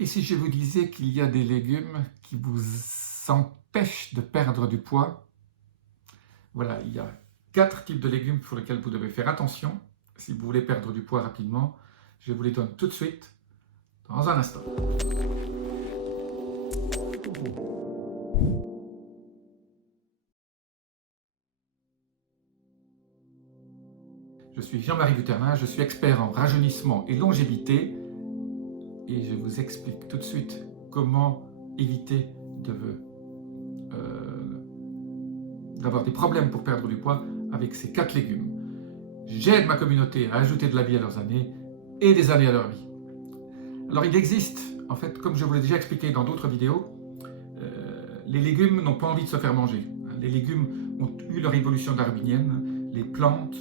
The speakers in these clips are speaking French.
Et si je vous disais qu'il y a des légumes qui vous empêchent de perdre du poids? Voilà, il y a 4 types de légumes pour lesquels vous devez faire attention si vous voulez perdre du poids rapidement. Je vous les donne tout de suite, dans un instant. Je suis Jean-Marie Gutermin, je suis expert en rajeunissement et longévité et je vous explique tout de suite comment éviter d'avoir des problèmes pour perdre du poids avec ces 4 légumes. J'aide ma communauté à ajouter de la vie à leurs années et des années à leur vie. Alors il existe, en fait, comme je vous l'ai déjà expliqué dans d'autres vidéos, les légumes n'ont pas envie de se faire manger. Les légumes ont eu leur évolution darwinienne, les plantes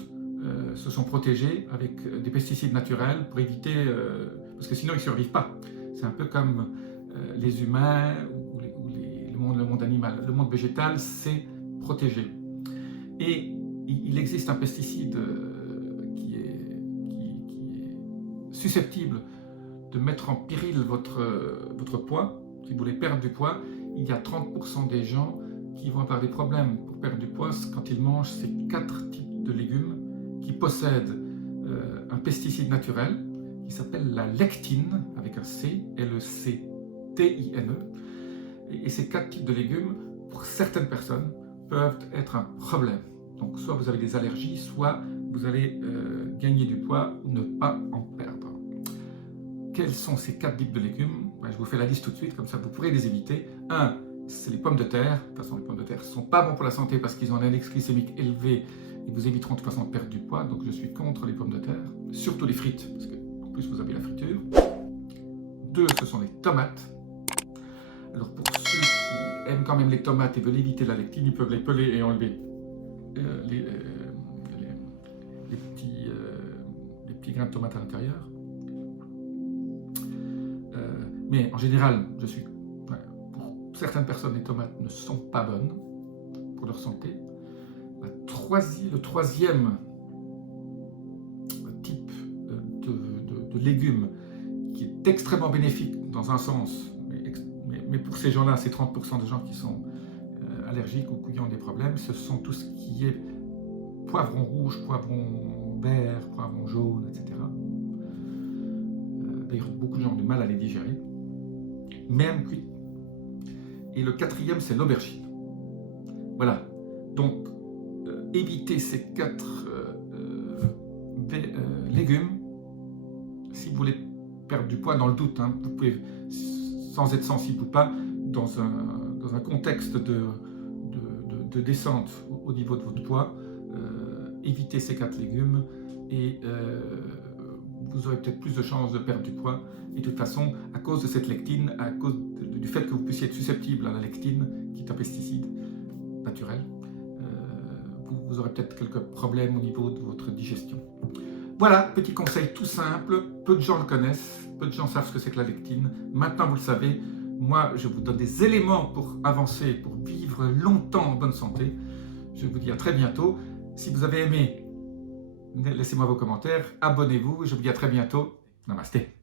se sont protégées avec des pesticides naturels pour éviter, parce que sinon ils ne survivent pas. C'est un peu comme les humains ou le monde animal. Le monde végétal, c'est protégé. Et il existe un pesticide qui est susceptible de mettre en péril votre poids. Si vous voulez perdre du poids, il y a 30% des gens qui vont avoir des problèmes pour perdre du poids quand ils mangent ces 4 types de légumes qui possèdent un pesticide naturel qui s'appelle la lectine, avec un C, L-E-C-T-I-N-E. Et ces 4 types de légumes, pour certaines personnes, peuvent être un problème. Donc soit vous avez des allergies, soit vous allez gagner du poids ou ne pas en perdre. Quels sont ces 4 types de légumes? Je vous fais la liste tout de suite, comme ça vous pourrez les éviter. 1, c'est les pommes de terre. De toute façon, les pommes de terre ne sont pas bons pour la santé parce qu'ils ont un index glycémique élevé et vous éviteront de toute façon de perdre du poids. Donc je suis contre les pommes de terre, surtout les frites, parce qu'en plus vous avez la friture. 2, ce sont les tomates. Alors pour ceux qui aiment quand même les tomates et veulent éviter la lectine, ils peuvent les peler et enlever les petits grains de tomates à l'intérieur. Mais en général, pour certaines personnes, les tomates ne sont pas bonnes pour leur santé. Le troisième type de légumes qui est extrêmement bénéfique dans un sens, mais pour ces gens-là, c'est 30% des gens qui sont allergiques ou qui ont des problèmes, ce sont tout ce qui est poivron rouge, poivron vert, poivron jaune, etc. D'ailleurs, beaucoup de gens ont du mal à les digérer, même cuit. Et le 4e, c'est l'aubergine. Voilà. Donc, évitez ces 4 légumes si vous voulez perdre du poids dans le doute. Hein. Vous pouvez, sans être sensible ou pas, dans un contexte de descente au niveau de votre poids, évitez ces 4 légumes et vous aurez peut-être plus de chances de perdre du poids. Et de toute façon, à cause de cette lectine, à cause du fait que vous puissiez être susceptible à la lectine, qui est un pesticide naturel, vous aurez peut-être quelques problèmes au niveau de votre digestion. Voilà, petit conseil tout simple, peu de gens le connaissent, peu de gens savent ce que c'est que la lectine. Maintenant vous le savez, moi je vous donne des éléments pour avancer, pour vivre longtemps en bonne santé. Je vous dis à très bientôt. Si vous avez aimé, laissez-moi vos commentaires, abonnez-vous, je vous dis à très bientôt. Namasté.